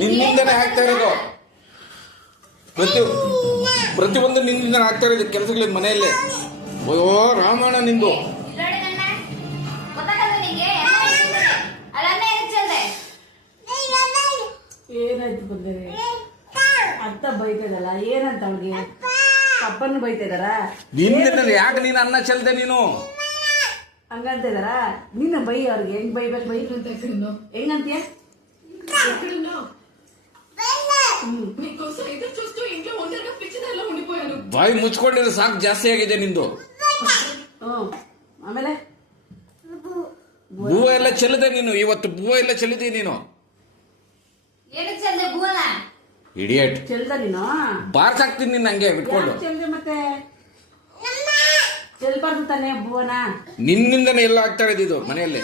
ನಿನ್ನಿಂದನೇ ಆಗ್ತಾ ಇರೋದು. ಪ್ರತಿಯೊಂದು ನಿನ್ನಿಂದನೇ ಆಗ್ತಾ ಇರೋದು ಕೆಲಸಗಳಿಗೆ ಮನೆಯಲ್ಲಿ. ಓ ರಾಮಣ್ಣ ನಿಂದು ಏನಾಯ್ತು ಬಂದರೆ ಅತ್ತ ಬೈತದಲ್ಲ, ಏನಂತ ಅವ್ರಿಗೆ ಅಪ್ಪನ ಬೈತಿದಾರ. ಯಾಕೆ ನೀನು ಅನ್ನ ಚೆಲ್ದೆ ನೀನು ಹಂಗಂತ ಇದಾರ. ನೀನು ಬೈ ಅವ್ರಿಗೆ, ಹೆಂಗ್ ಬೈಬೇಕು ಬೈ ಹೆಂಗಂತೀಯ? ಬಾಯಿ ಮುಚ್ಕೊಂಡಿರೋ ಸಾಕು, ಜಾಸ್ತಿ ಆಗಿದೆ ನಿಂದು. ಆಮೇಲೆ ಹೂವು ಎಲ್ಲ ಚೆಲ್ಲದೆ ನೀನು, ಇವತ್ತು ಹೂವು ಎಲ್ಲ ಚೆಲ್ಲಿದೆ ನೀನು. ಇಡಿಯಟ್ ಚೆಲ್ದ ನೀನು, ಬಾರ್ಸಾಕ್ತೀನಿ ನಿನ್ನ ಹಂಗೆ ಬಿಟ್ಕೊಂಡು. ಚೆಲ್ದೆ ಮತ್ತೆ ಚೆಲ್ಬಾರ್ದು ತಾನೆ ಹೂವನ. ನಿನ್ನಿಂದನೇ ಎಲ್ಲ ಆಗ್ತಾ ಇದ್ದು ಮನೆಯಲ್ಲಿ.